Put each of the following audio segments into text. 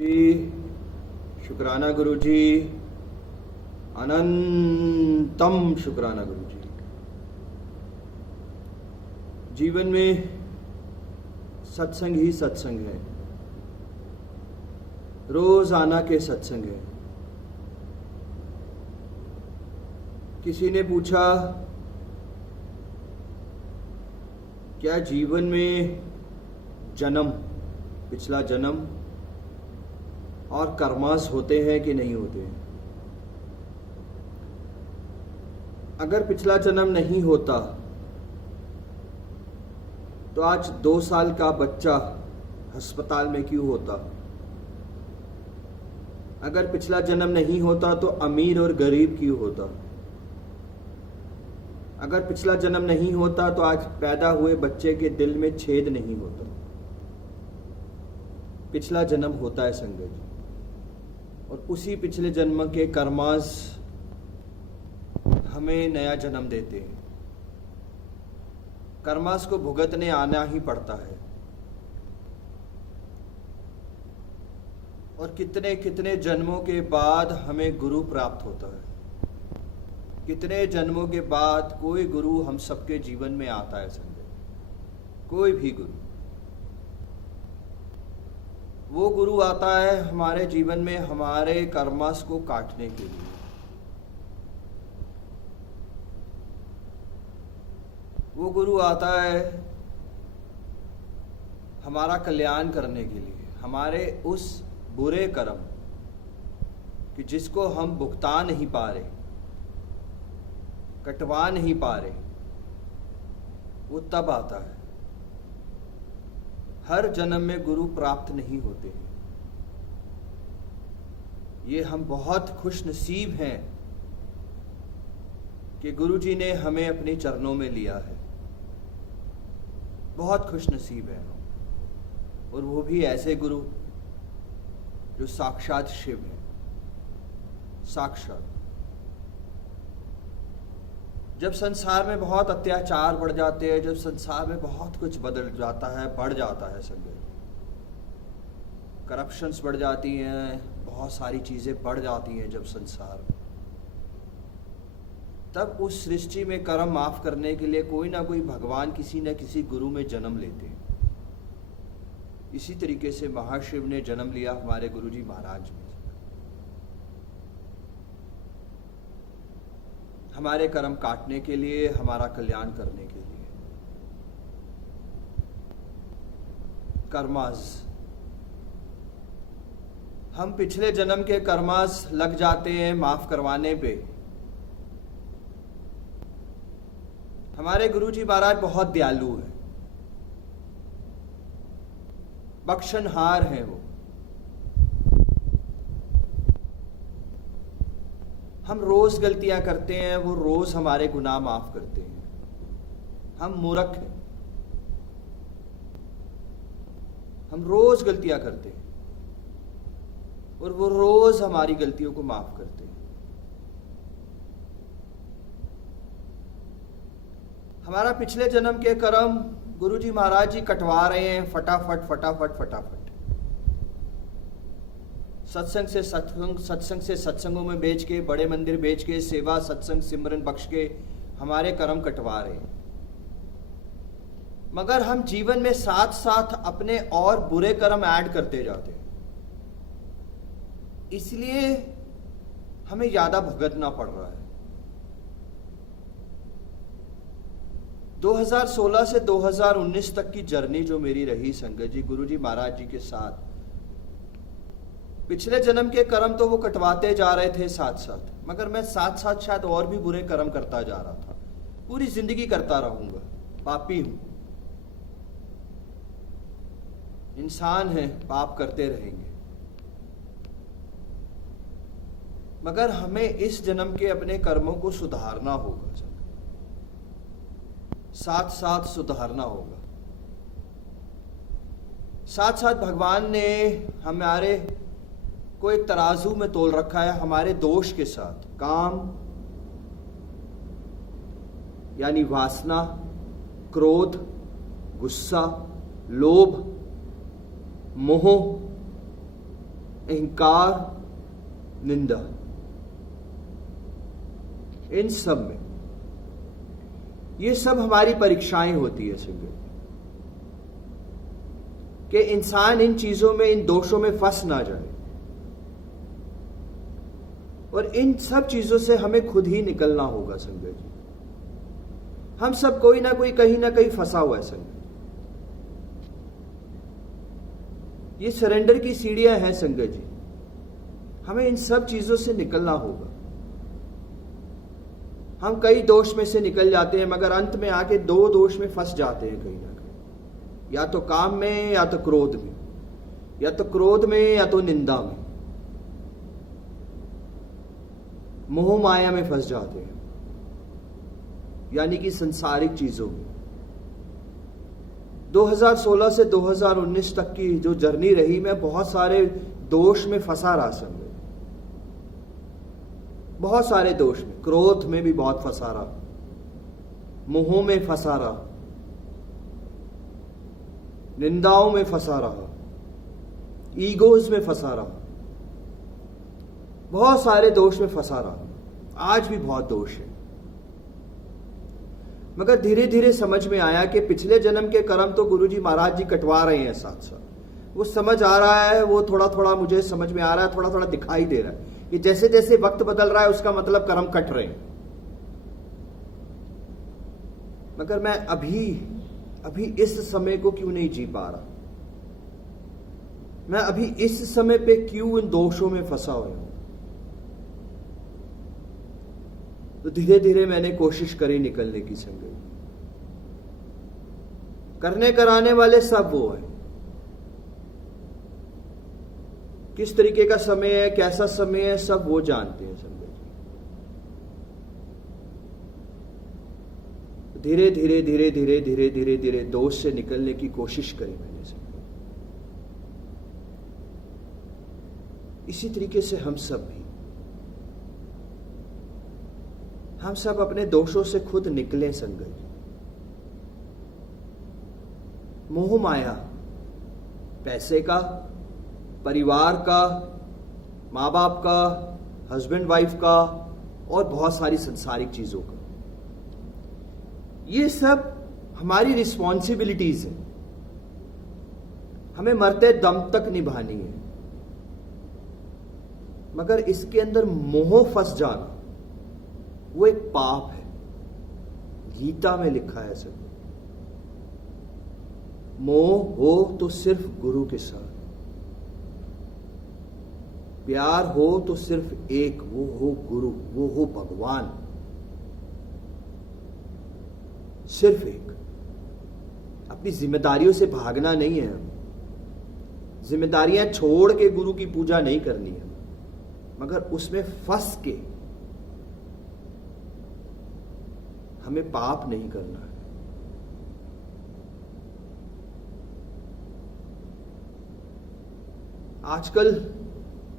जी, शुक्राना गुरु जी, अनंतम शुक्राना गुरु जी। जीवन में सत्संग ही सत्संग है, रोजाना के सत्संग है। किसी ने पूछा क्या जीवन में जन्म, पिछला जन्म और कर्मास होते हैं कि नहीं होते हैं? अगर पिछला जन्म नहीं होता तो आज 2 साल का बच्चा अस्पताल में क्यों होता? अगर पिछला जन्म नहीं होता तो अमीर और गरीब क्यों होता? अगर पिछला जन्म नहीं होता तो आज पैदा हुए बच्चे के दिल में छेद नहीं होता। पिछला जन्म होता है संगत जी, और उसी पिछले जन्म के कर्मास हमें नया जन्म देते हैं। कर्मास को भुगतने आना ही पड़ता है। और कितने कितने जन्मों के बाद हमें गुरु प्राप्त होता है। कितने जन्मों के बाद कोई गुरु हम सबके जीवन में आता है संगत, कोई भी गुरु। वो गुरु आता है हमारे जीवन में हमारे कर्मास को काटने के लिए। वो गुरु आता है हमारा कल्याण करने के लिए, हमारे उस बुरे कर्म कि जिसको हम भुगता नहीं पा रहे, कटवा नहीं पा रहे, वो तब आता है। हर जन्म में गुरु प्राप्त नहीं होते हैं। ये हम बहुत खुश नसीब हैं कि गुरु जी ने हमें अपने चरणों में लिया है। बहुत खुश नसीब है हम, और वो भी ऐसे गुरु जो साक्षात शिव है, साक्षात। जब संसार में बहुत अत्याचार बढ़ जाते हैं, जब संसार में बहुत कुछ बदल जाता है, बढ़ जाता है संगत, करप्शंस बढ़ जाती हैं, बहुत सारी चीजें बढ़ जाती हैं जब संसार में, तब उस सृष्टि में कर्म माफ करने के लिए कोई ना कोई भगवान किसी न किसी गुरु में जन्म लेते हैं। इसी तरीके से महाशिव ने जन्म लिया हमारे गुरुजी महाराज में। हमारे कर्म काटने के लिए, हमारा कल्याण करने के लिए। कर्मास, हम पिछले जन्म के कर्मास लग जाते हैं माफ करवाने पे। हमारे गुरुजी महाराज बहुत दयालु हैं, बख्शनहार हैं। वो हम रोज गलतियां करते हैं, वो रोज हमारे गुनाह माफ करते हैं। हम मूर्ख हैं, हम रोज गलतियां करते हैं और वो रोज हमारी गलतियों को माफ करते हैं। हमारा पिछले जन्म के कर्म गुरुजी महाराज जी कटवा रहे हैं फटाफट फटाफट फटाफट। सत्संग से सत्संग, सत्संग से सत्संगों में बेच के, बड़े मंदिर बेच के, सेवा सत्संग सिमरन बख्श के हमारे कर्म कटवा रहे हैं। मगर हम जीवन में साथ साथ अपने और बुरे कर्म ऐड करते जाते हैं, इसलिए हमें ज्यादा भुगतना पड़ रहा है। 2016 से 2019 तक की जर्नी जो मेरी रही संगत जी, गुरुजी महाराज जी के साथ, पिछले जन्म के कर्म तो वो कटवाते जा रहे थे साथ साथ, मगर मैं साथ साथ शायद और भी बुरे कर्म करता जा रहा था। पूरी जिंदगी करता रहूंगा, पापी हूं, इंसान है, पाप करते रहेंगे। मगर हमें इस जन्म के अपने कर्मों को सुधारना होगा, साथ साथ सुधारना होगा। साथ साथ भगवान ने हमारे को एक तराजू में तोल रखा है हमारे दोष के साथ। काम यानी वासना, क्रोध, गुस्सा, लोभ, मोह, अहंकार, निंदा, इन सब में ये सब हमारी परीक्षाएं होती है संगत, कि इंसान इन चीजों में, इन दोषों में फंस ना जाए। और इन सब चीजों से हमें खुद ही निकलना होगा संगत जी। हम सब कोई ना कोई कहीं ना कहीं फंसा हुआ है संगत। ये सरेंडर की सीढ़ियां हैं संगत जी। हमें इन सब चीजों से निकलना होगा। हम कई दोष में से निकल जाते हैं, मगर अंत में आके दो दोष में फंस जाते हैं कहीं ना कहीं, या तो काम में या तो क्रोध में, या तो क्रोध में या तो निंदा में, मोह माया में फंस जाते हैं, यानी कि संसारिक चीजों में। 2016 से 2019 तक की जो जर्नी रही, मैं बहुत सारे दोष में फंसा रहा संगत, बहुत सारे दोष में, क्रोध में भी बहुत फंसा रहा, मोह में फंसा रहा, निंदाओं में फंसा रहा, ईगोज में फंसा रहा, बहुत सारे दोष में फंसा रहा। आज भी बहुत दोष है, मगर धीरे धीरे समझ में आया कि पिछले जन्म के कर्म तो गुरुजी महाराज जी कटवा रहे हैं साथ साथ। वो समझ आ रहा है, वो थोड़ा थोड़ा मुझे समझ में आ रहा है, थोड़ा थोड़ा दिखाई दे रहा है कि जैसे जैसे वक्त बदल रहा है उसका मतलब कर्म कट रहे हैं। मगर मैं अभी इस समय को क्यों नहीं जी पा रहा? मैं अभी इस समय पे क्यों इन दोषों में फंसा हुआ हूं? तो धीरे धीरे मैंने कोशिश करी निकलने की संगत। करने कराने वाले सब वो है। किस तरीके का समय है, कैसा समय है, सब वो जानते हैं संगत। धीरे धीरे धीरे धीरे धीरे धीरे धीरे दोष से निकलने की कोशिश करी मैंने संगत। इसी तरीके से हम सब अपने दोषों से खुद निकले संगत। मोह माया, पैसे का, परिवार का, माँ बाप का, हस्बैंड वाइफ का, और बहुत सारी संसारिक चीजों का, ये सब हमारी रिस्पॉन्सिबिलिटीज है, हमें मरते दम तक निभानी है। मगर इसके अंदर मोह फंस जाना वो एक पाप है। गीता में लिखा है सब, मोह हो तो सिर्फ गुरु के साथ, प्यार हो तो सिर्फ एक, वो हो गुरु, वो हो भगवान, सिर्फ एक। अपनी जिम्मेदारियों से भागना नहीं है, जिम्मेदारियां छोड़ के गुरु की पूजा नहीं करनी है, मगर उसमें फंस के हमें पाप नहीं करना है। आजकल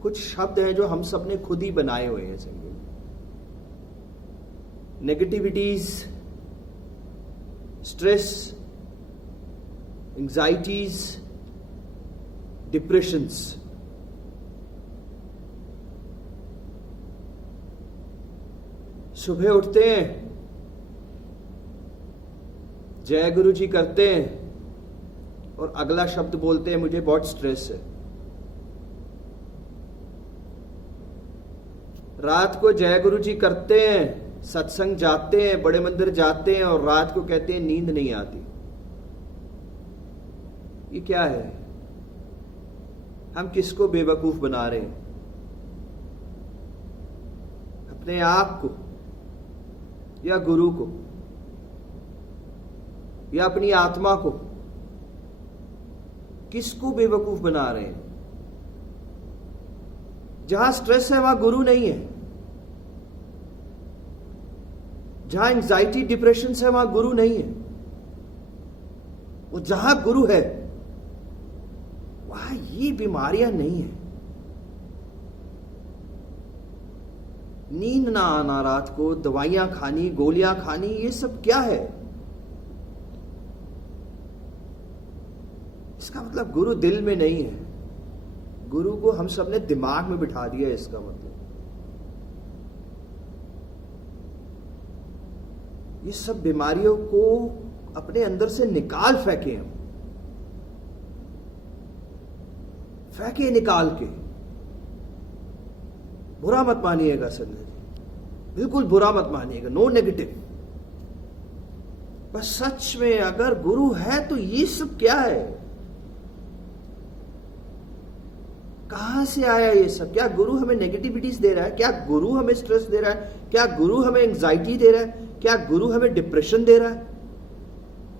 कुछ शब्द हैं जो हम सब ने खुद ही बनाए हुए हैं संगत। नेगेटिविटीज, स्ट्रेस, एंजाइटीज, डिप्रेशंस, सुबह उठते हैं, जय गुरु जी करते हैं और अगला शब्द बोलते हैं मुझे बहुत स्ट्रेस है। रात को जय गुरु जी करते हैं, सत्संग जाते हैं, बड़े मंदिर जाते हैं और रात को कहते हैं नींद नहीं आती। ये क्या है? हम किसको बेवकूफ बना रहे हैं? अपने आप को, या गुरु को, या अपनी आत्मा को? किसको बेवकूफ बना रहे हैं? जहां स्ट्रेस है वहां गुरु नहीं है, जहां एंजाइटी डिप्रेशन है वहां गुरु नहीं है। वो जहां गुरु है वहां ये बीमारियां नहीं है। नींद ना आना, रात को दवाइयां खानी, गोलियां खानी, ये सब क्या है? इसका मतलब गुरु दिल में नहीं है। गुरु को हम सब ने दिमाग में बिठा दिया, इसका मतलब ये सब बीमारियों को अपने अंदर से निकाल फेंके हम, फेंके निकाल के। बुरा मत मानिएगा संजय जी, बिल्कुल बुरा मत मानिएगा, नो नेगेटिव। बस सच में अगर गुरु है तो ये सब क्या है, कहां से आया ये सब? क्या गुरु हमें नेगेटिविटीज दे रहा है? क्या गुरु हमें स्ट्रेस दे रहा है? क्या गुरु हमें एंजाइटी दे रहा है? क्या गुरु हमें डिप्रेशन दे रहा है?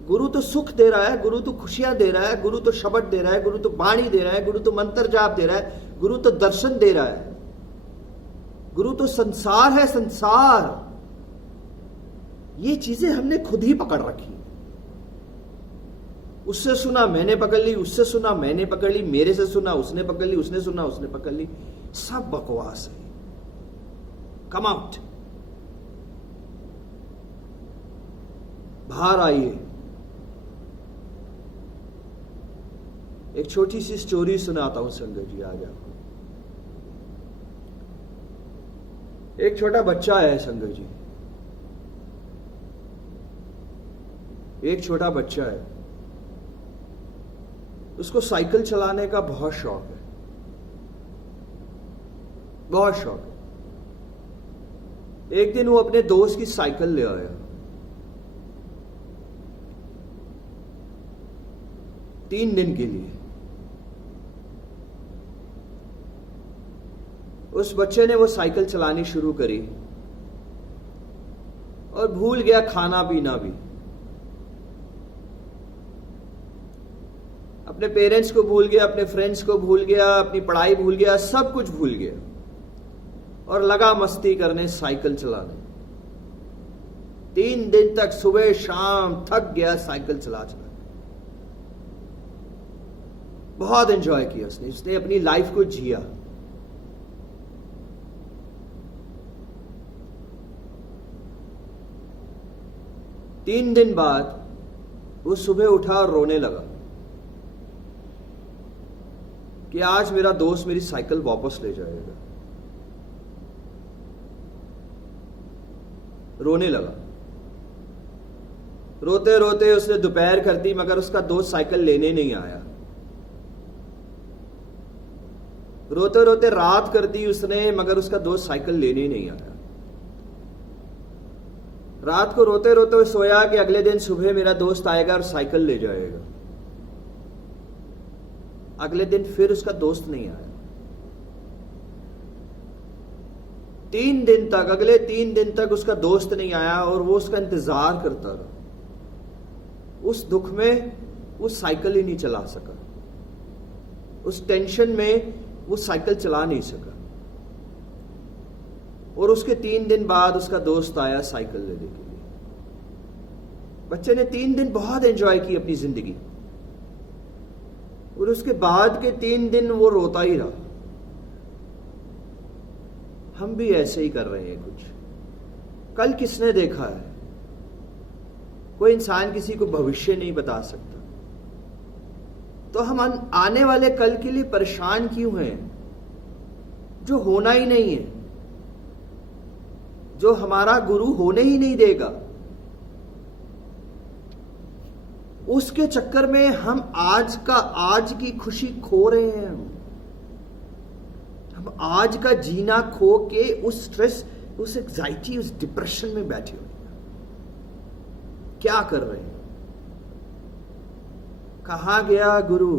गुरु तो सुख दे रहा है, गुरु तो खुशियां दे रहा है, गुरु तो शब्द दे रहा है, गुरु तो वाणी दे रहा है, गुरु तो मंत्र जाप दे रहा है, गुरु तो दर्शन दे रहा है, गुरु तो संसार है, संसार। ये चीजें हमने खुद ही पकड़ रखी। उससे सुना मैंने पकड़ ली, उससे सुना मैंने पकड़ ली, मेरे से सुना उसने पकड़ ली, उसने सुना उसने पकड़ ली। सब बकवास है। कम आउट, बाहर आइए। एक छोटी सी स्टोरी सुनाता हूं संजय जी आज आपको। एक छोटा बच्चा है संजय जी, एक छोटा बच्चा है, उसको साइकिल चलाने का बहुत शौक है, बहुत शौक है। एक दिन वो अपने दोस्त की साइकिल ले आया। 3 दिन के लिए उस बच्चे ने वो साइकिल चलानी शुरू करी और भूल गया खाना पीना भी, अपने पेरेंट्स को भूल गया, अपने फ्रेंड्स को भूल गया, अपनी पढ़ाई भूल गया, सब कुछ भूल गया और लगा मस्ती करने, साइकिल चलाने। 3 दिन तक सुबह शाम थक गया साइकिल चला चला। बहुत एंजॉय किया उसने अपनी लाइफ को जिया। तीन दिन बाद वो सुबह उठा और रोने लगा कि आज मेरा दोस्त मेरी साइकिल वापस ले जाएगा। रोने लगा, रोते रोते उसने दोपहर कर दी मगर उसका दोस्त साइकिल लेने नहीं आया। रोते रोते रात कर दी उसने मगर उसका दोस्त साइकिल लेने नहीं आया। रात को रोते रोते सोया कि अगले दिन सुबह मेरा दोस्त आएगा और साइकिल ले जाएगा। अगले दिन फिर उसका दोस्त नहीं आया। 3 दिन तक, अगले 3 दिन तक उसका दोस्त नहीं आया और वो उसका इंतजार करता रहा। उस दुख में वो साइकिल ही नहीं चला सका, उस टेंशन में वो साइकिल चला नहीं सका। और उसके 3 दिन बाद उसका दोस्त आया साइकिल लेने के लिए। बच्चे ने 3 दिन बहुत एंजॉय की अपनी जिंदगी और उसके बाद के 3 दिन वो रोता ही रहा। हम भी ऐसे ही कर रहे हैं कुछ। कल किसने देखा है? कोई इंसान किसी को भविष्य नहीं बता सकता। तो हम आने वाले कल के लिए परेशान क्यों हैं? जो होना ही नहीं है, जो हमारा गुरु होने ही नहीं देगा, उसके चक्कर में हम आज की खुशी खो रहे हैं। हम आज का जीना खो के उस स्ट्रेस, उस एंजाइटी, उस डिप्रेशन में बैठे हुए हैं। क्या कर रहे हैं? कहां गया गुरु?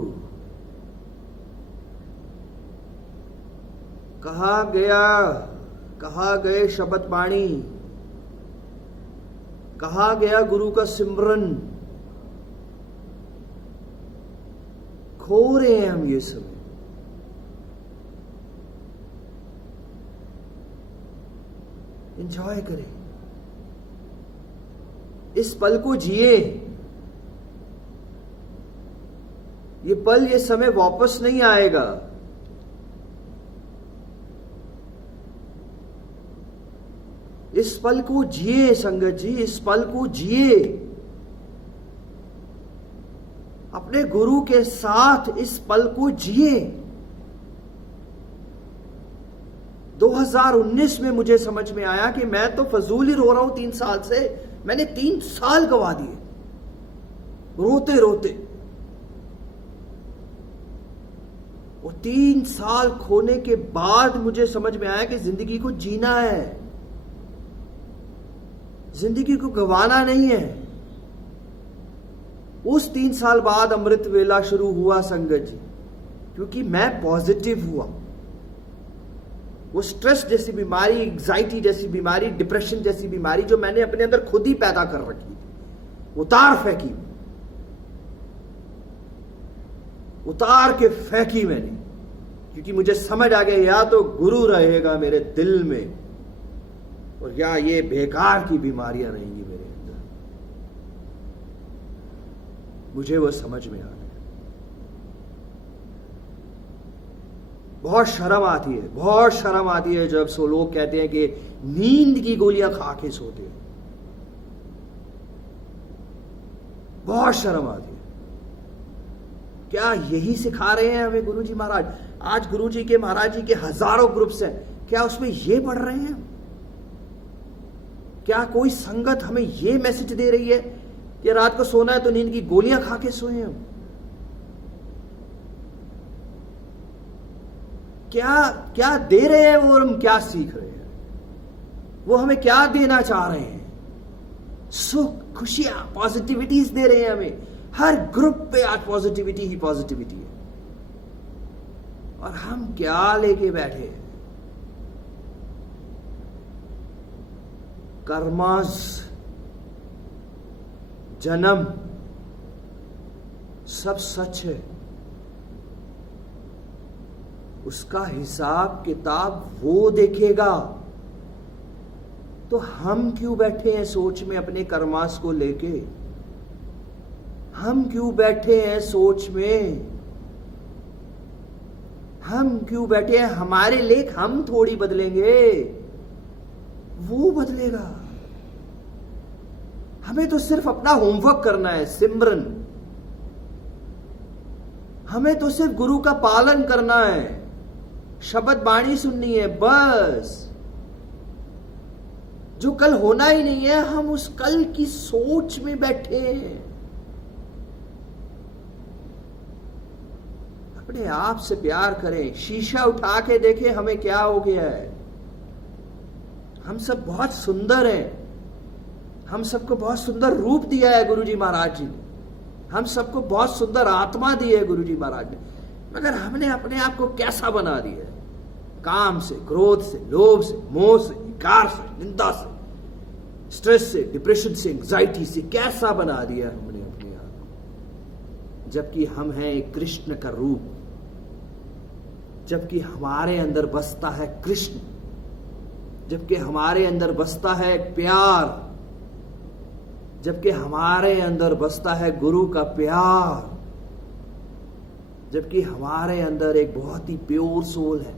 कहां गया? कहां गए शब्द वाणी? कहां गया गुरु का सिमरन? खो रहे हैं हम ये सब। एंजॉय करें, इस पल को जिए। ये पल, ये समय वापस नहीं आएगा। इस पल को जिए संगत जी, इस पल को जिए। अपने गुरु के साथ इस पल को जिए। 2019 में मुझे समझ में आया कि मैं तो फजूल ही रो रहा हूं 3 साल से। मैंने 3 साल गवा दिए रोते रोते। वो 3 साल खोने के बाद मुझे समझ में आया कि जिंदगी को जीना है, जिंदगी को गंवाना नहीं है। उस 3 साल बाद अमृत वेला शुरू हुआ संगत जी, क्योंकि मैं पॉजिटिव हुआ। वो स्ट्रेस जैसी बीमारी, एंजाइटी जैसी बीमारी, डिप्रेशन जैसी बीमारी जो मैंने अपने अंदर खुद ही पैदा कर रखी थी, उतार के फेंकी मैंने, क्योंकि मुझे समझ आ गया या तो गुरु रहेगा मेरे दिल में और या ये बेकार की बीमारियां रहेंगी मेरे अंदर। मुझे वो समझ में आ गया। बहुत शर्म आती है, बहुत शर्म आती है जब सो लोग कहते हैं कि नींद की गोलियां खा के सोते हैं। बहुत शर्म आती है। क्या यही सिखा रहे हैं हमें गुरुजी महाराज? आज गुरुजी के महाराज जी के हजारों ग्रुप्स हैं, क्या उसमें ये पढ़ रहे हैं? क्या कोई संगत हमें ये मैसेज दे रही है कि रात को सोना है तो नींद की गोलियां खा के सोए हम? क्या दे रहे हैं वो और हम क्या सीख रहे हैं? वो हमें क्या देना चाह रहे हैं? सुख, खुशियां, पॉजिटिविटीज दे रहे हैं हमें। हर ग्रुप पे आज पॉजिटिविटी ही पॉजिटिविटी है, और हम क्या लेके बैठे हैं? कर्मास, जन्म, सब सच है। उसका हिसाब किताब वो देखेगा। तो हम क्यों बैठे हैं सोच में अपने कर्मास को लेके? हम क्यों बैठे हैं सोच में? हम क्यों बैठे हैं? हमारे लेख हम थोड़ी बदलेंगे, वो बदलेगा। हमें तो सिर्फ अपना होमवर्क करना है, सिमरन। हमें तो सिर्फ गुरु का पालन करना है, शब्द बाणी सुननी है, बस। जो कल होना ही नहीं है, हम उस कल की सोच में बैठे हैं। अपने आप से प्यार करें, शीशा उठा के देखें हमें क्या हो गया है। हम सब बहुत सुंदर हैं, हम सबको बहुत सुंदर रूप दिया है गुरुजी महाराज जी ने, हम सबको बहुत सुंदर आत्मा दी है गुरुजी महाराज ने, मगर हमने अपने आप को कैसा बना दिया है? काम से, क्रोध से, लोभ से, मोह से, विकार से, निंदा से, स्ट्रेस से, डिप्रेशन से, एंजाइटी से कैसा बना दिया हमने अपने आप को? जबकि हम हैं एक कृष्ण का रूप, जबकि हमारे अंदर बसता है कृष्ण, जबकि हमारे अंदर बसता है प्यार, जबकि हमारे अंदर बसता है गुरु का प्यार, जबकि हमारे अंदर एक बहुत ही प्योर सोल है।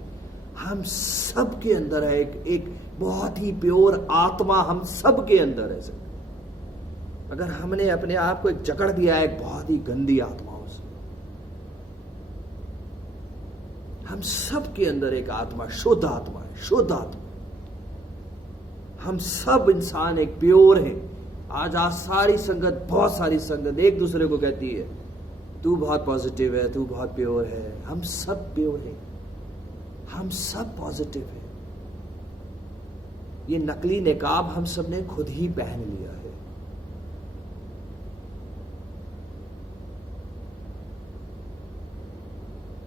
हम सब के अंदर है एक बहुत ही प्योर आत्मा, हम सब के अंदर है सर। अगर हमने अपने आप को एक जकड़ दिया है एक बहुत ही गंदी आत्माओं से, हम सब के अंदर एक आत्मा, शुद्ध आत्मा है, शुद्ध आत्मा। हम सब इंसान एक प्योर है। आज सारी संगत, बहुत सारी संगत एक दूसरे को कहती है तू बहुत पॉजिटिव है, तू बहुत प्योर है। हम सब प्योर है, हम सब पॉजिटिव है। ये नकली निकाब हम सब ने खुद ही पहन लिया है।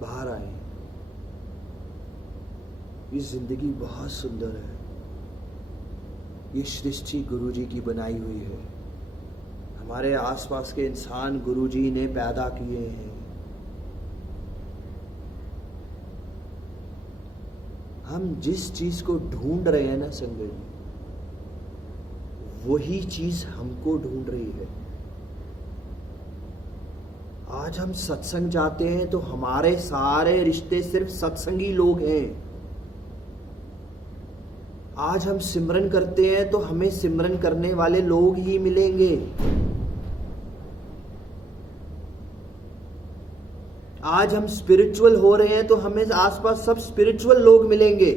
बाहर आए। ये जिंदगी बहुत सुंदर है। ये सृष्टि गुरुजी की बनाई हुई है। हमारे आसपास के इंसान गुरुजी ने पैदा किए हैं। हम जिस चीज को ढूंढ रहे हैं ना संगत जी, वही चीज हमको ढूंढ रही है। आज हम सत्संग जाते हैं तो हमारे सारे रिश्ते सिर्फ सत्संगी लोग हैं। आज हम सिमरन करते हैं तो हमें सिमरन करने वाले लोग ही मिलेंगे। आज हम स्पिरिचुअल हो रहे हैं तो हमें आसपास सब स्पिरिचुअल लोग मिलेंगे।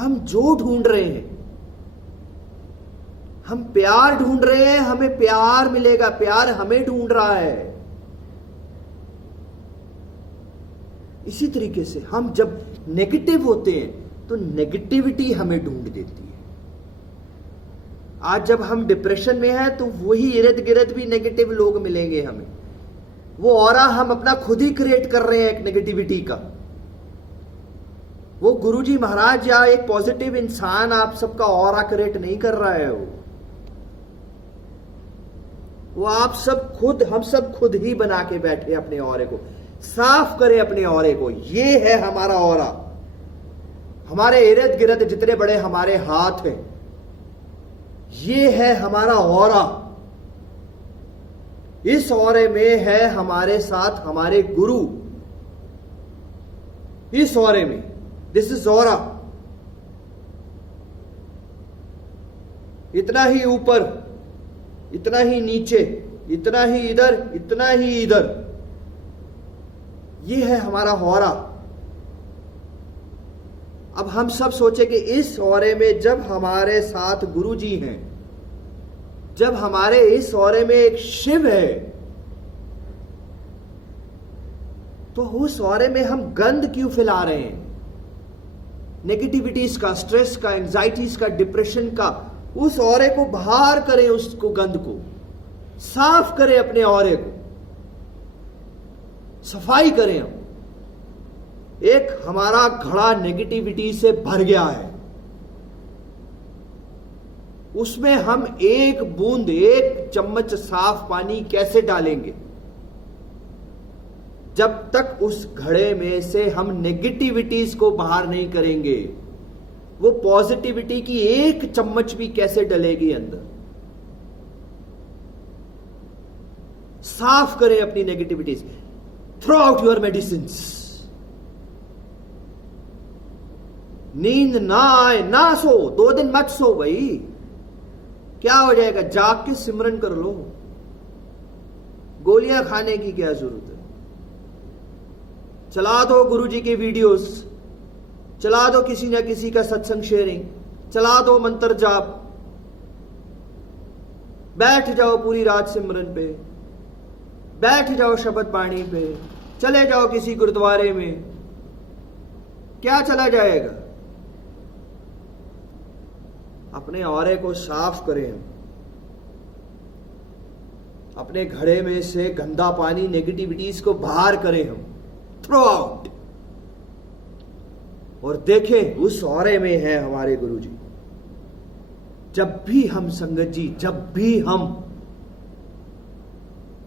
हम जो ढूंढ रहे हैं, हम प्यार ढूंढ रहे हैं, हमें प्यार मिलेगा, प्यार हमें ढूंढ रहा है। इसी तरीके से हम जब नेगेटिव होते हैं तो नेगेटिविटी हमें ढूंढ देती है। आज जब हम डिप्रेशन में हैं तो वही इर्द गिर्द भी नेगेटिव लोग मिलेंगे हमें। वो ऑरा हम अपना खुद ही क्रिएट कर रहे हैं एक नेगेटिविटी का। वो गुरुजी महाराज या एक पॉजिटिव इंसान आप सबका ऑरा क्रिएट नहीं कर रहा है। वो आप सब खुद, हम सब खुद ही बना के बैठे अपने ऑरे को। साफ करें अपने ऑरे को। ये है हमारा ऑरा। हमारे इर्द गिर्द जितने बड़े हमारे हाथ हैं, ये है हमारा ऑरा। इस ऑरे में है हमारे साथ हमारे गुरु। इस ऑरे में, दिस इज ऑरा। इतना ही ऊपर, इतना ही नीचे, इतना ही इधर, इतना ही इधर, ये है हमारा ऑरा। अब हम सब सोचे कि इस ऑरे में जब हमारे साथ गुरु जी हैं, जब हमारे इस ऑरे में एक शिव है, तो उस ऑरे में हम गंध क्यों फैला रहे हैं? नेगेटिविटीज का, स्ट्रेस का, एंजाइटीज का, डिप्रेशन का। उस ऑरे को बाहर करें, उसको गंध को साफ करें, अपने ऑरे को सफाई करें। एक हमारा घड़ा नेगेटिविटी से भर गया है, उसमें हम एक बूंद, एक चम्मच साफ पानी कैसे डालेंगे? जब तक उस घड़े में से हम नेगेटिविटीज को बाहर नहीं करेंगे, वो पॉजिटिविटी की एक चम्मच भी कैसे डलेगी अंदर? साफ करें अपनी negativities. Throw out your medicines. नींद ना आए, ना सो, 2 दिन मत सो भाई, क्या हो जाएगा? जाग के सिमरन कर लो। गोलियां खाने की क्या जरूरत है? चला दो गुरुजी के वीडियोस, चला दो किसी ना किसी का सत्संग शेयरिंग, चला दो मंत्र जाप, बैठ जाओ पूरी रात सिमरन पे, बैठ जाओ शब्द पानी पे, चले जाओ किसी गुरुद्वारे में, क्या चला जाएगा? अपने ऑरे को साफ करें। अपने घड़े में से गंदा पानी, नेगेटिविटीज को बाहर करें, हम थ्रो आउट। और देखें उस ऑरे में है हमारे गुरुजी। जब भी हम संगत जी, जब भी हम,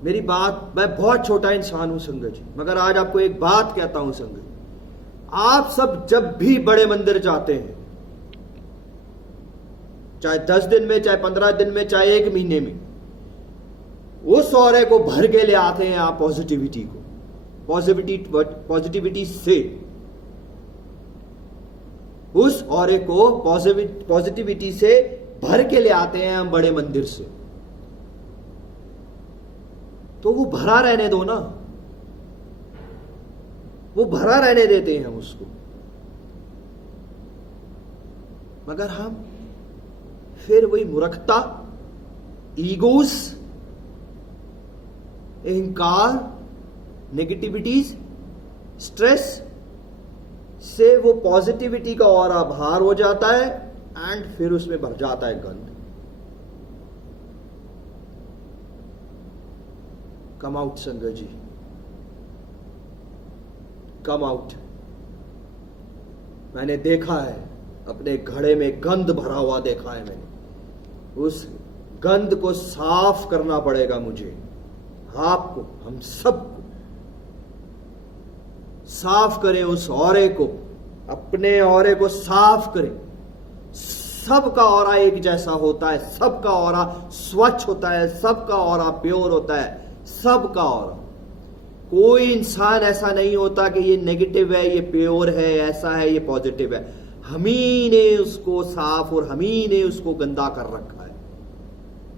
मेरी बात, मैं बहुत छोटा इंसान हूं संगत जी, मगर आज आपको एक बात कहता हूं संगत, आप सब जब भी बड़े मंदिर जाते हैं, चाहे 10 दिन में, चाहे 15 दिन में, चाहे 1 महीने में, उस ऑरे को भर के ले आते हैं आप पॉजिटिविटी को, पॉजिटिविटी से। उस ऑरे को पॉजिटिविटी से भर के ले आते हैं हम बड़े मंदिर से। तो वो भरा रहने दो ना, वो भरा रहने देते हैं उसको। मगर हम फिर वही मूर्खता, ईगोस, अहंकार, नेगेटिविटीज, स्ट्रेस से वो पॉजिटिविटी का ऑरा बाहर हो जाता है एंड फिर उसमें भर जाता है गंध। कम आउट संगत जी, कम आउट। मैंने देखा है, अपने घड़े में गंध भरा हुआ देखा है मैंने। उस गंध को साफ करना पड़ेगा मुझे, आपको, हम सबको। साफ करें उस ऑरे को, अपने ऑरे को साफ करें। सबका ऑरा एक जैसा होता है, सबका ऑरा स्वच्छ होता है, सबका ऑरा प्योर होता है, सबका ऑरा। कोई इंसान ऐसा नहीं होता कि ये नेगेटिव है, ये प्योर है, ऐसा है, ये पॉजिटिव है। हम ही ने उसको साफ और हम ही ने उसको गंदा कर रखा है।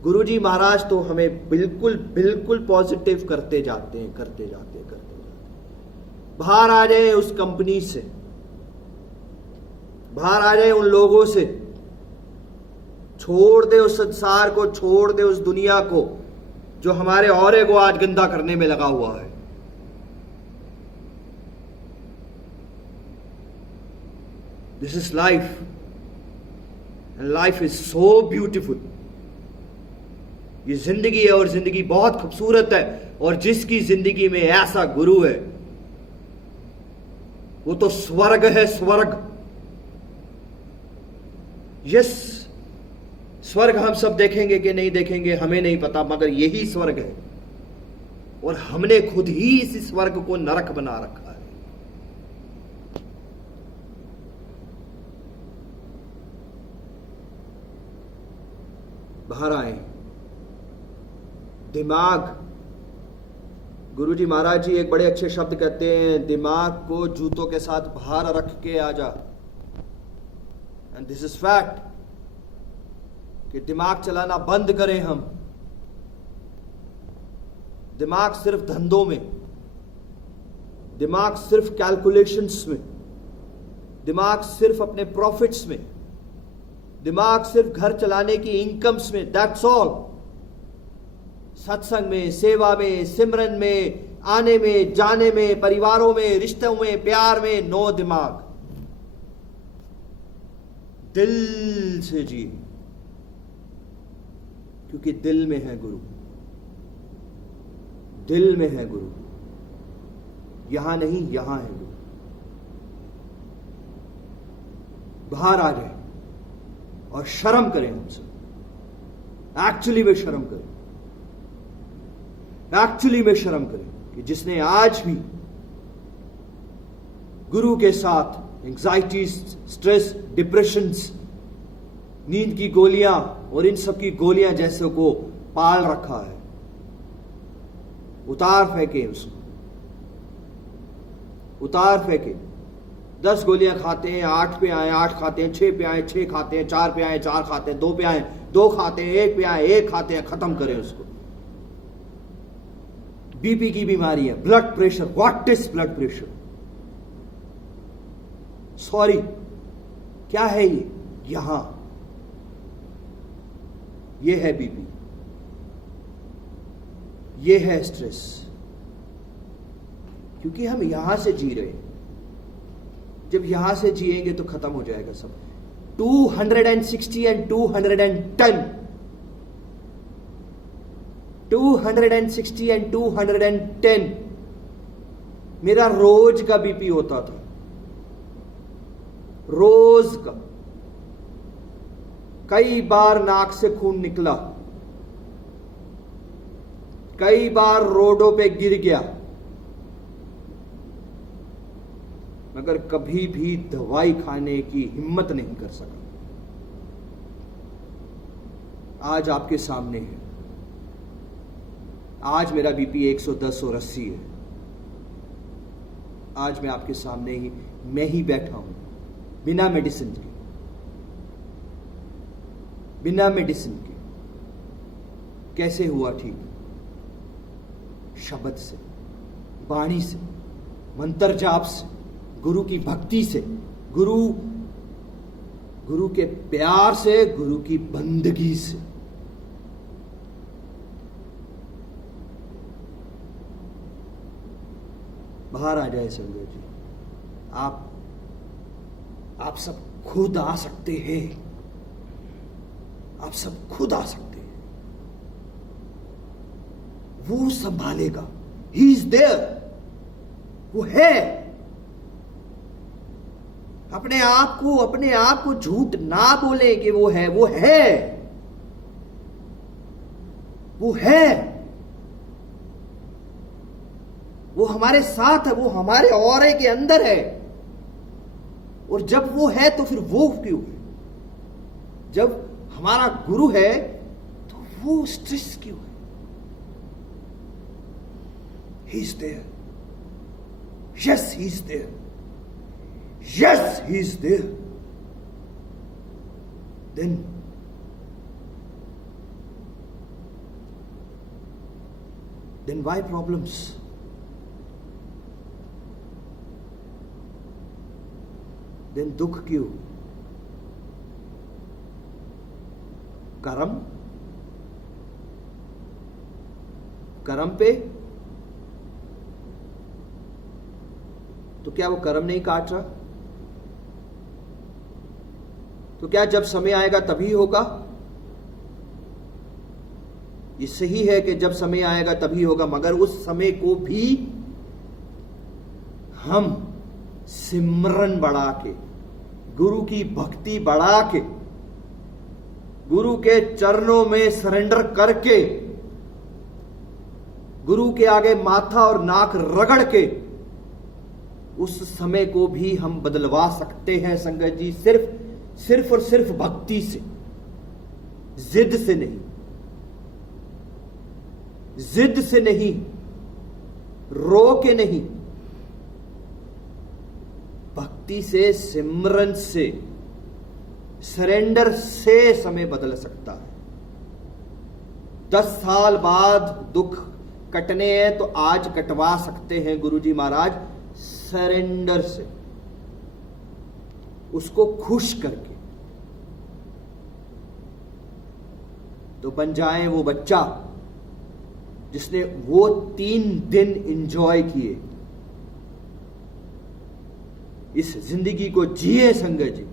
गुरुजी महाराज तो हमें बिल्कुल बिल्कुल पॉजिटिव करते जाते हैं, करते जाते हैं। बाहर आ जाए उस कंपनी से, बाहर आ जाए उन लोगों से, छोड़ दे उस संसार को, छोड़ दे उस दुनिया को जो हमारे औरे को आज गंदा करने में लगा हुआ है। This is life, and life is so beautiful. ये जिंदगी है और जिंदगी बहुत खूबसूरत है, और जिसकी जिंदगी में ऐसा गुरु है वो तो स्वर्ग है, स्वर्ग। यस, स्वर्ग हम सब देखेंगे कि नहीं देखेंगे हमें नहीं पता, मगर यही स्वर्ग है, और हमने खुद ही इस स्वर्ग को नरक बना रखा है। बाहर आए। दिमाग, गुरुजी महाराज जी एक बड़े अच्छे शब्द कहते हैं, दिमाग को जूतों के साथ बाहर रख के आ जा। एंड दिस इज फैक्ट कि दिमाग चलाना बंद करें हम। दिमाग सिर्फ धंधों में, दिमाग सिर्फ कैलकुलेशंस में, दिमाग सिर्फ अपने प्रॉफिट्स में, दिमाग सिर्फ घर चलाने की इनकम्स में, दैट्स ऑल। सत्संग में, सेवा में, सिमरन में, आने में, जाने में, परिवारों में, रिश्तों में, प्यार में, नो दिमाग। दिल से जी, क्योंकि दिल में है गुरु, दिल में है गुरु, यहां नहीं, यहां है गुरु। बाहर आ जाए और शर्म करें हमसे, एक्चुअली में शर्म करें, एक्चुअली में शर्म करें कि जिसने आज भी गुरु के साथ एंजाइटी, स्ट्रेस, डिप्रेशंस, नींद की गोलियां और इन सब की गोलियां जैसे को पाल रखा है, उतार फेंके उसको, उतार फेंके। 10 गोलियां खाते हैं 8 पे आए, 8 खाते हैं, 6 पे आए 6 खाते हैं, 4 पे आए 4 खाते हैं, 2 पे आए 2 खाते हैं, 1 पे आए 1 खाते हैं, खत्म करें उसको। बीपी की बीमारी है, blood pressure, what is blood pressure? Sorry, क्या है ये? यहां ये है बीपी, ये है स्ट्रेस, क्योंकि हम यहां से जी रहे हैं। जब यहां से जिएंगे तो खत्म हो जाएगा सब। 260 एंड 210, 260 एंड 210 मेरा रोज का बीपी होता था, रोज का। कई बार नाक से खून निकला, कई बार रोडों पे गिर गया, मगर कभी भी दवाई खाने की हिम्मत नहीं कर सका। आज आपके सामने है, आज मेरा बीपी 110 और 80 है। आज मैं आपके सामने ही, मैं ही बैठा हूं, बिना मेडिसिन के, बिना मेडिसिन के। कैसे हुआ ठीक? शब्द से, वाणी से, मंत्र जाप से, गुरु की भक्ति से, गुरु के प्यार से, गुरु की बंदगी से। बाहर आ जाए संजय जी, आप सब खुद आ सकते हैं, आप सब खुद आ सकते हैं। वो संभालेगा, ही इज देयर, वो है। अपने आप को झूठ ना बोले कि वो है, वो है, वो है, वो हमारे साथ है, वो हमारे औरे के अंदर है। और जब वो है तो फिर वो क्यों है? जब हमारा गुरु है तो वो स्ट्रेस क्यों है? He is there, yes he is there, yes he is there. then why problems? Then दुख क्यों? कर्म, कर्म पे, तो क्या वो कर्म नहीं काट रहा? तो क्या जब समय आएगा तभी होगा? ये सही है कि जब समय आएगा तभी होगा, मगर उस समय को भी हम सिमरन बढ़ा के, गुरु की भक्ति बढ़ा के, गुरु के चरणों में सरेंडर करके, गुरु के आगे माथा और नाक रगड़ के उस समय को भी हम बदलवा सकते हैं संगत जी, सिर्फ और सिर्फ भक्ति से, जिद से नहीं, जिद से नहीं, रो के नहीं, भक्ति से, सिमरन से, सरेंडर से समय बदल सकता है। 10 साल बाद दुख कटने हैं तो आज कटवा सकते हैं गुरुजी महाराज, सरेंडर से, उसको खुश करके। तो बन जाए वो बच्चा जिसने वो 3 दिन एंजॉय किए। इस जिंदगी को जिए संगत जी,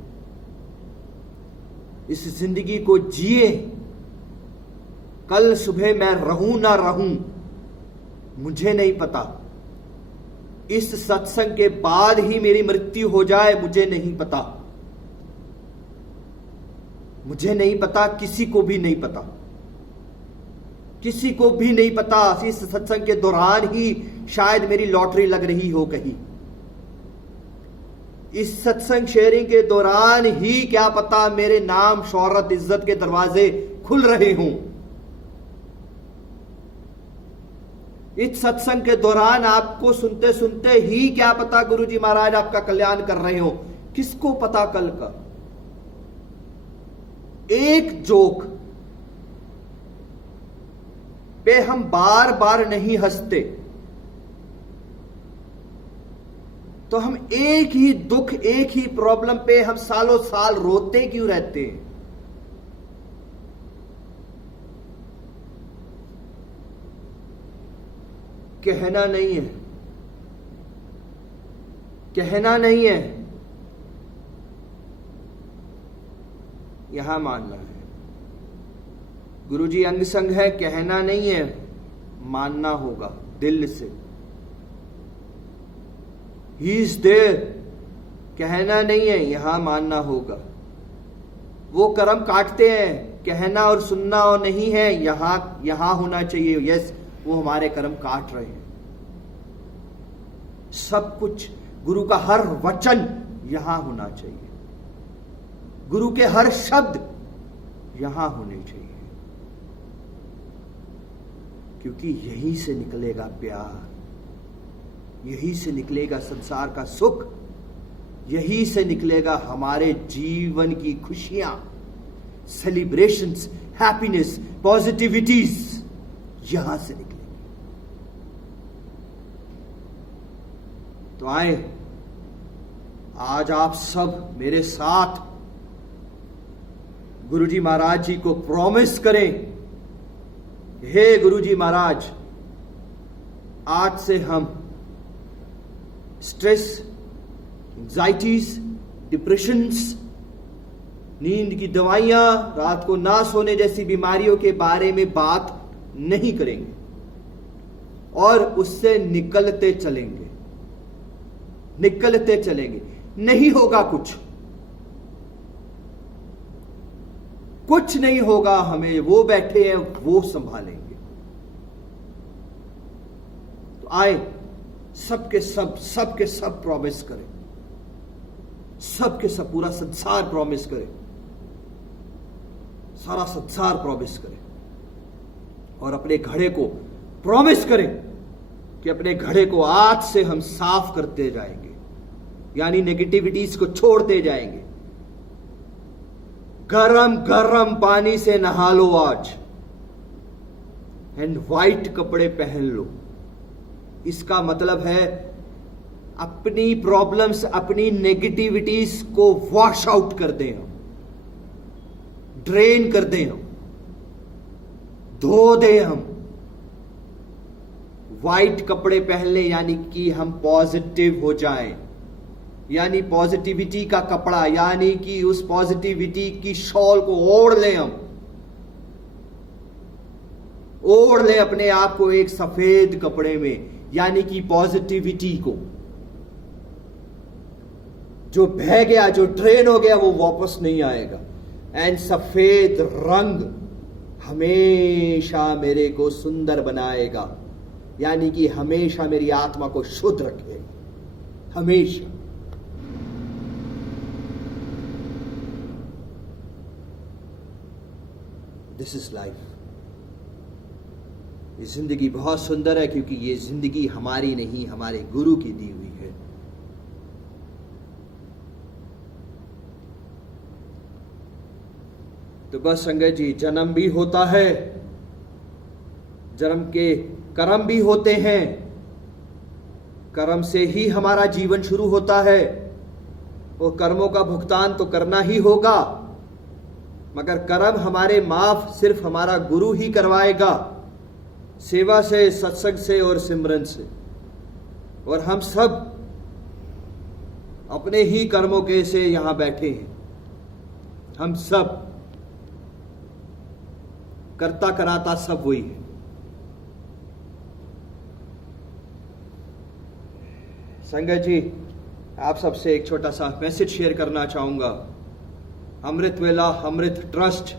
इस जिंदगी को जिए। कल सुबह मैं रहूं ना रहूं मुझे नहीं पता, इस सत्संग के बाद ही मेरी मृत्यु हो जाए मुझे नहीं पता, मुझे नहीं पता, किसी को भी नहीं पता, किसी को भी नहीं पता। इस सत्संग के दौरान ही शायद मेरी लॉटरी लग रही हो कहीं, इस सत्संग शेयरिंग के दौरान ही क्या पता मेरे नाम शौहरत इज्जत के दरवाजे खुल रहे हों। इस सत्संग के दौरान आपको सुनते सुनते ही क्या पता गुरुजी महाराज आपका कल्याण कर रहे हो, किसको पता कल का। एक जोक पे हम बार बार नहीं हंसते तो हम एक ही दुख, एक ही प्रॉब्लम पे हम सालों साल रोते क्यों रहते हैं? कहना नहीं है, कहना नहीं है, यहां मानना है। गुरुजी अंग संग है, कहना नहीं है, मानना होगा दिल से। ही इज देयर, कहना नहीं है, यहां मानना होगा। वो कर्म काटते हैं, कहना और सुनना और नहीं है, यहां होना चाहिए। यस, वो हमारे कर्म काट रहे हैं। सब कुछ, गुरु का हर वचन यहां होना चाहिए, गुरु के हर शब्द यहां होने चाहिए, क्योंकि यहीं से निकलेगा प्यार, यहीं से निकलेगा संसार का सुख, यहीं से निकलेगा हमारे जीवन की खुशियां, सेलिब्रेशंस, हैप्पीनेस, पॉजिटिविटीज, यहां से निकलेगी। तो आए आज आप सब मेरे साथ गुरुजी महाराज जी को प्रॉमिस करें, हे गुरुजी महाराज, आज से हम स्ट्रेस, एंजाइटीज, डिप्रेशंस, नींद की दवाइयां, रात को ना सोने जैसी बीमारियों के बारे में बात नहीं करेंगे और उससे निकलते चलेंगे, निकलते चलेंगे। नहीं होगा कुछ नहीं होगा, हमें वो बैठे हैं वो संभालेंगे। तो आए सबके सब प्रॉमिस करें, सबके सब, पूरा संसार प्रॉमिस करे, सारा संसार प्रॉमिस करे और अपने घड़े को प्रॉमिस करें कि अपने घड़े को आज से हम साफ करते जाएंगे, यानी नेगेटिविटीज को छोड़ते जाएंगे। गरम गरम पानी से नहा लो आज एंड व्हाइट कपड़े पहन लो। इसका मतलब है अपनी प्रॉब्लम्स, अपनी नेगेटिविटीज को वॉश आउट कर दें हम, ड्रेन कर दें हम, धो दे हम, वाइट कपड़े पहन ले, यानी कि हम पॉजिटिव हो जाएं, यानी पॉजिटिविटी का कपड़ा, यानी कि उस पॉजिटिविटी की शॉल को ओढ़ ले हम, ओढ़ ले अपने आप को एक सफेद कपड़े में, यानी कि पॉजिटिविटी को। जो बह गया, जो ड्रेन हो गया, वो वापस नहीं आएगा। एंड सफेद रंग हमेशा मेरे को सुंदर बनाएगा, यानी कि हमेशा मेरी आत्मा को शुद्ध रखेगा, हमेशा। This is life. ये जिंदगी बहुत सुंदर है, क्योंकि ये जिंदगी हमारी नहीं, हमारे गुरु की दी हुई है। तो बस संगत जी, जन्म भी होता है, जन्म के कर्म भी होते हैं, कर्म से ही हमारा जीवन शुरू होता है, और कर्मों का भुगतान तो करना ही होगा, मगर कर्म हमारे माफ सिर्फ हमारा गुरु ही करवाएगा, सेवा से, सत्संग से और सिमरन से। और हम सब अपने ही कर्मों के से यहां बैठे हैं, हम सब करता कराता सब वही है। संगत जी, आप सबसे एक छोटा सा मैसेज शेयर करना चाहूंगा। अमृत वेला, अमृत ट्रस्ट,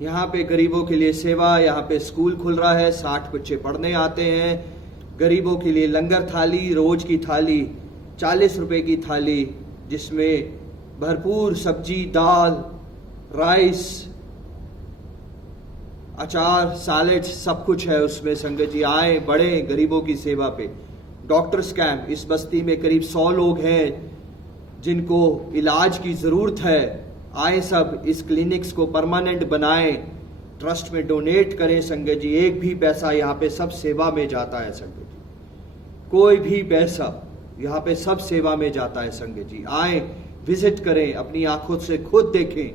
यहाँ पे गरीबों के लिए सेवा, यहाँ पे स्कूल खुल रहा है, 60 बच्चे पढ़ने आते हैं। गरीबों के लिए लंगर थाली, रोज की थाली 40 रुपए की थाली, जिसमें भरपूर सब्जी, दाल, राइस, अचार, सैलेड, सब कुछ है उसमें। संगत जी आए, बड़े गरीबों की सेवा पे। डॉक्टर्स कैंप, इस बस्ती में करीब 100 लोग हैं जिनको इलाज की जरूरत है। आए सब, इस क्लिनिक्स को परमानेंट बनाएं, ट्रस्ट में डोनेट करें। संगत जी, एक भी पैसा यहाँ पे सब सेवा में जाता है। संगत जी, कोई भी पैसा यहाँ पे सब सेवा में जाता है। संगत जी आए, विजिट करें, अपनी आंखों से खुद देखें।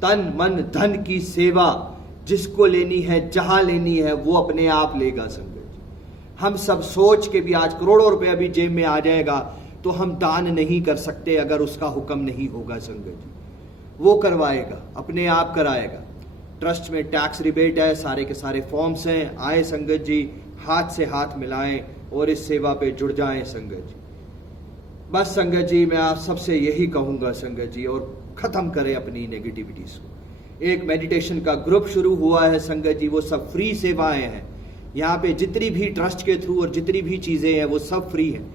तन मन धन की सेवा जिसको लेनी है, जहां लेनी है, वो अपने आप लेगा। संगत जी, हम सब सोच के भी आज करोड़ों रुपया भी जेब में आ जाएगा तो हम दान नहीं कर सकते अगर उसका हुक्म नहीं होगा। संगत जी, वो करवाएगा, अपने आप कराएगा। ट्रस्ट में टैक्स रिबेट है, सारे के सारे फॉर्म्स हैं। आए संगत जी, हाथ से हाथ मिलाएं और इस सेवा पे जुड़ जाएं। संगत जी, बस संगत जी, मैं आप सबसे यही कहूंगा संगत जी, और खत्म करें अपनी नेगेटिविटीज को। एक मेडिटेशन का ग्रुप शुरू हुआ है संगत जी, वो सब फ्री सेवाएं हैं। यहाँ पे जितनी भी ट्रस्ट के थ्रू और जितनी भी चीजें हैं वो सब फ्री हैं।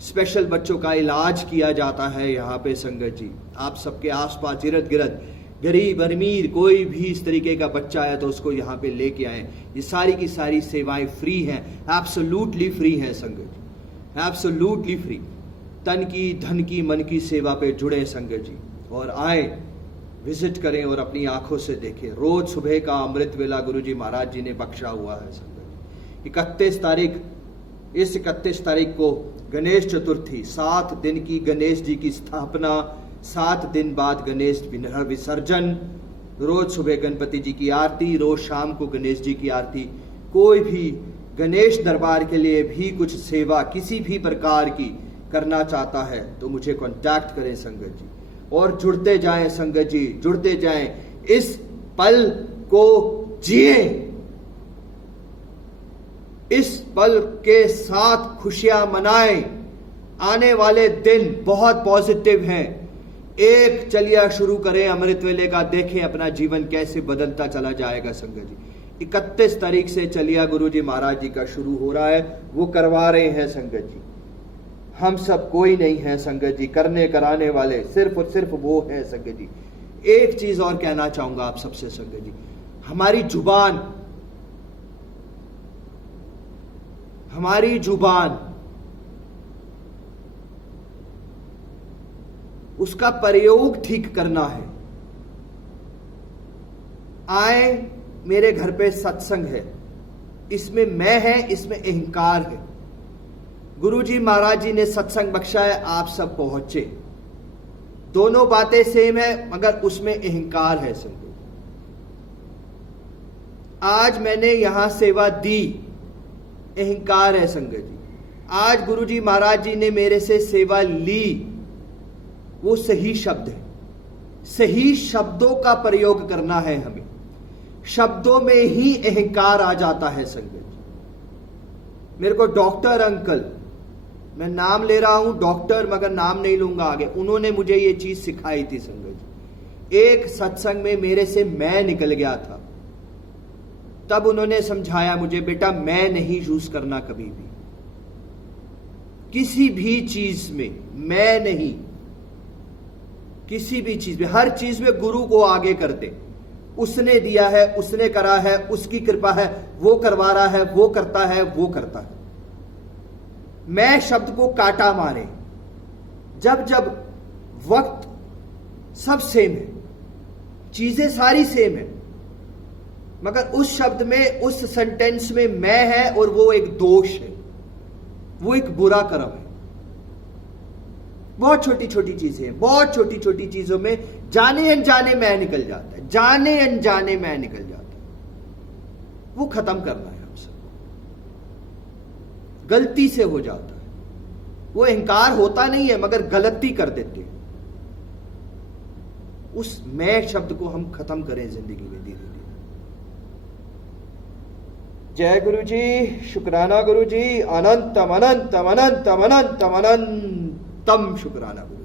स्पेशल बच्चों का इलाज किया जाता है यहाँ पे। संगत जी, आप सबके आसपास इर्द गिर्द गरीब अमीर कोई भी इस तरीके का बच्चा है तो उसको यहाँ पे लेके आए। ये सारी की सारी सेवाएं फ्री हैं, एब्सोल्युटली फ्री हैं संगत जी, एब्सोल्युटली फ्री। तन की, धन की, मन की सेवा पे जुड़े संगत जी, और आए, विजिट करें और अपनी आंखों से देखें। रोज सुबह का अमृत वेला गुरुजी महाराज जी ने बख्शा हुआ है। संगत जी, 31 तारीख, इस 31 तारीख को गणेश चतुर्थी, 7 दिन की गणेश जी की स्थापना, 7 दिन बाद गणेश विसर्जन, रोज सुबह गणपति जी की आरती, रोज शाम को गणेश जी की आरती। कोई भी गणेश दरबार के लिए भी कुछ सेवा किसी भी प्रकार की करना चाहता है तो मुझे कांटेक्ट करें संगत जी, और जुड़ते जाएं संगत जी, जुड़ते जाएं। इस पल को जिए, इस पल के साथ खुशियां मनाएं। आने वाले दिन बहुत पॉजिटिव हैं। एक चलिया शुरू करें अमृत वेले का, देखें अपना जीवन कैसे बदलता चला जाएगा। संगत जी, 31 तारीख से चलिया गुरुजी महाराज जी का शुरू हो रहा है, वो करवा रहे हैं संगत जी। हम सब कोई नहीं है संगत जी, करने कराने वाले सिर्फ और सिर्फ वो है संगत जी। एक चीज और कहना चाहूंगा आप सबसे संगत जी, हमारी जुबान, उसका प्रयोग ठीक करना है। आए, मेरे घर पे सत्संग है, इसमें मैं है, इसमें अहंकार है। गुरुजी महाराज जी ने सत्संग बख्शा है, आप सब पहुंचे। दोनों बातें सेम है मगर उसमें अहंकार है संगत। आज मैंने यहां सेवा दी, अहंकार है संगत जी। आज गुरुजी महाराज जी ने मेरे से सेवा ली, वो सही शब्द है। सही शब्दों का प्रयोग करना है हमें, शब्दों में ही अहंकार आ जाता है संगत जी। मेरे को डॉक्टर अंकल, मैं नाम ले रहा हूं डॉक्टर, मगर नाम नहीं लूंगा आगे, उन्होंने मुझे ये चीज सिखाई थी संगत जी। एक सत्संग में मेरे से मैं निकल गया था, तब उन्होंने समझाया मुझे, बेटा मैं नहीं यूज करना कभी भी, किसी भी चीज में मैं नहीं, किसी भी चीज में, हर चीज में गुरु को आगे कर दे। उसने दिया है, उसने करा है, उसकी कृपा है, वो करवा रहा है, वो करता है, वो करता है। मैं शब्द को काटा मारे। जब जब वक्त सब सेम है, चीजें सारी सेम है, मगर उस शब्द में, उस सेंटेंस में मैं है और वो एक दोष है, वो एक बुरा कर्म है। बहुत छोटी छोटी चीजें हैं, बहुत छोटी छोटी चीजों में जाने अनजाने मैं निकल जाता है, जाने अनजाने मैं निकल जाता है। वो खत्म करना है हम सबको, गलती से हो जाता है। वो अहंकार होता नहीं है, मगर गलती कर देते हैं। उस मैं शब्द को हम खत्म करें जिंदगी में धीरे धीरे। जय गुरु जी, शुक्राना गुरु जी, अनंतम अनंतम अनंतम अनंतम अनंतम शुक्राना गुरु।